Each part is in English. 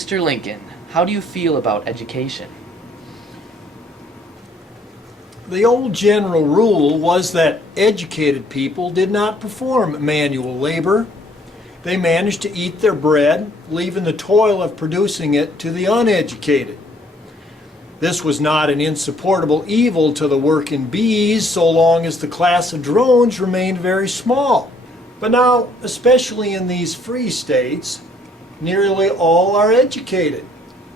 Mr. Lincoln, how do you feel about education? The old general rule was that educated people did not perform manual labor. They managed to eat their bread, leaving the toil of producing it to the uneducated. This was not an insupportable evil to the working bees so long as the class of drones remained very small. But now, especially in these free states, nearly all are educated,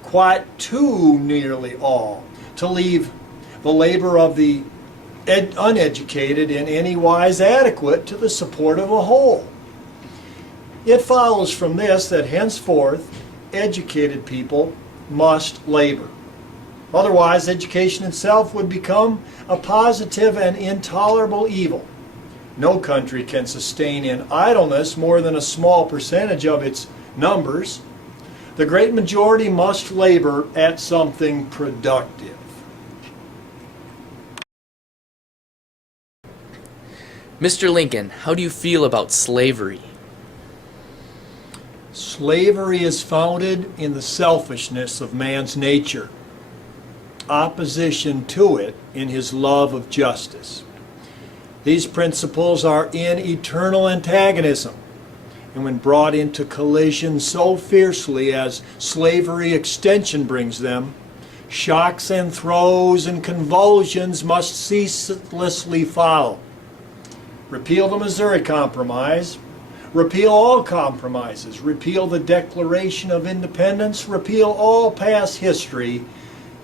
quite too nearly all, to leave the labor of the uneducated in any wise adequate to the support of a whole. It follows from this that henceforth educated people must labor. Otherwise, education itself would become a positive and intolerable evil. No country can sustain in idleness more than a small percentage of its numbers. The great majority must labor at something productive. Mr. Lincoln, how do you feel about slavery? Slavery is founded in the selfishness of man's nature, opposition to it in his love of justice. These principles are in eternal antagonism, and when brought into collision so fiercely as slavery extension brings them, shocks and throes and convulsions must ceaselessly follow. Repeal the Missouri Compromise, repeal all compromises, repeal the Declaration of Independence, repeal all past history,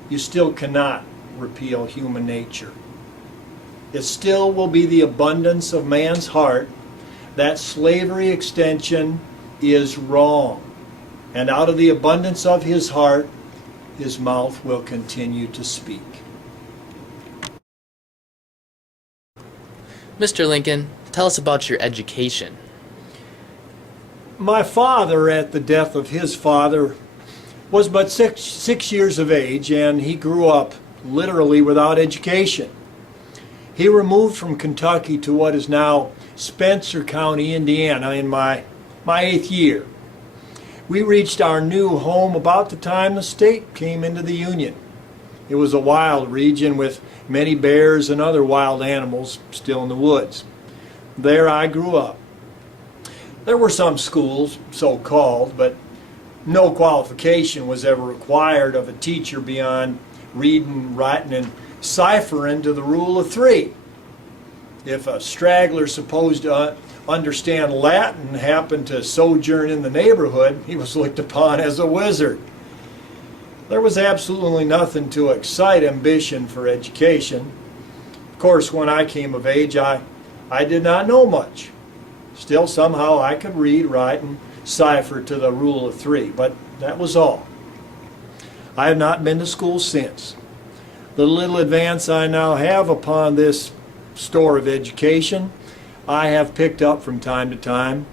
you still cannot repeal human nature. It still will be the abundance of man's heart that slavery extension is wrong. And out of the abundance of his heart, his mouth will continue to speak. Mr. Lincoln, tell us about your education. My father, at the death of his father, was but six years of age, and he grew up literally without education. He removed from Kentucky to what is now Spencer County, Indiana, in my 8th year. We reached our new home about the time the state came into the Union. It was a wild region with many bears and other wild animals still in the woods. There I grew up. There were some schools, so-called, but no qualification was ever required of a teacher beyond reading, writing, and ciphering to the rule of 3. If a straggler supposed to understand Latin happened to sojourn in the neighborhood, he was looked upon as a wizard. There was absolutely nothing to excite ambition for education. Of course, when I came of age, I did not know much. Still, somehow I could read, write, and cipher to the rule of 3, but that was all. I have not been to school since. The little advance I now have upon this store of education, I have picked up from time to time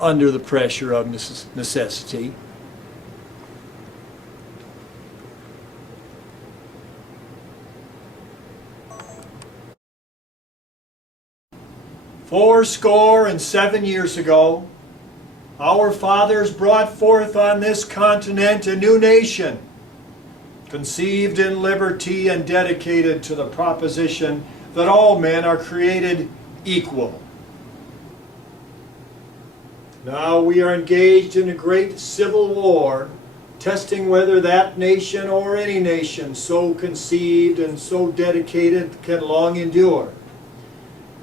under the pressure of necessity. "Fourscore and 7 years ago, our fathers brought forth on this continent a new nation, conceived in liberty and dedicated to the proposition that all men are created equal. Now we are engaged in a great civil war, testing whether that nation or any nation so conceived and so dedicated can long endure.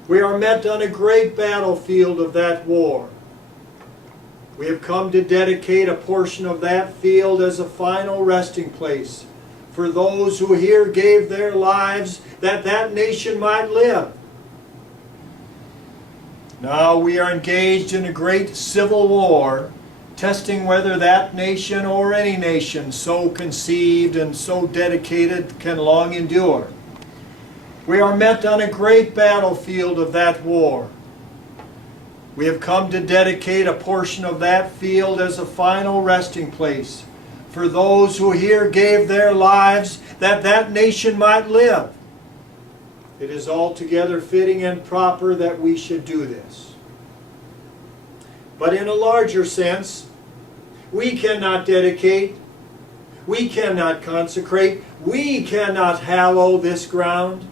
We are met on a great battlefield of that war. We have come to dedicate a portion of that field as a final resting place for those who here gave their lives that that nation might live. Now we are engaged in a great civil war, testing whether that nation or any nation so conceived and so dedicated can long endure. We are met on a great battlefield of that war. We have come to dedicate a portion of that field as a final resting place for those who here gave their lives that that nation might live. It is altogether fitting and proper that we should do this. But in a larger sense, We cannot dedicate. We cannot consecrate. We cannot hallow this ground.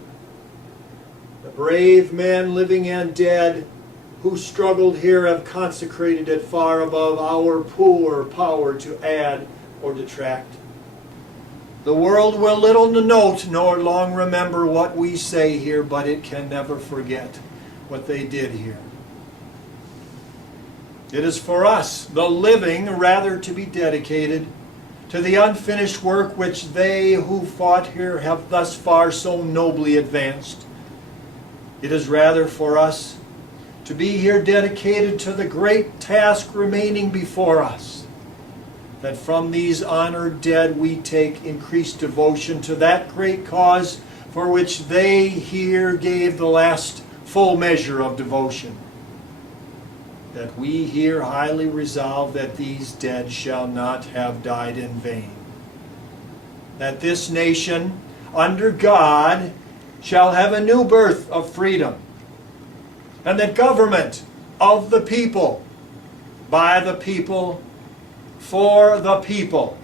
The brave men, living and dead, who struggled here have consecrated it far above our poor power to add or detract. The world will little note nor long remember what we say here, but it can never forget what they did here. It is for us, the living, rather to be dedicated to the unfinished work which they who fought here have thus far so nobly advanced. It is rather for us to be here dedicated to the great task remaining before us, that from these honored dead we take increased devotion to that great cause for which they here gave the last full measure of devotion. That we here highly resolve that these dead shall not have died in vain. That this nation, under God, shall have a new birth of freedom. And that government of the people, by the people, for the people,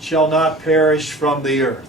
shall not perish from the earth.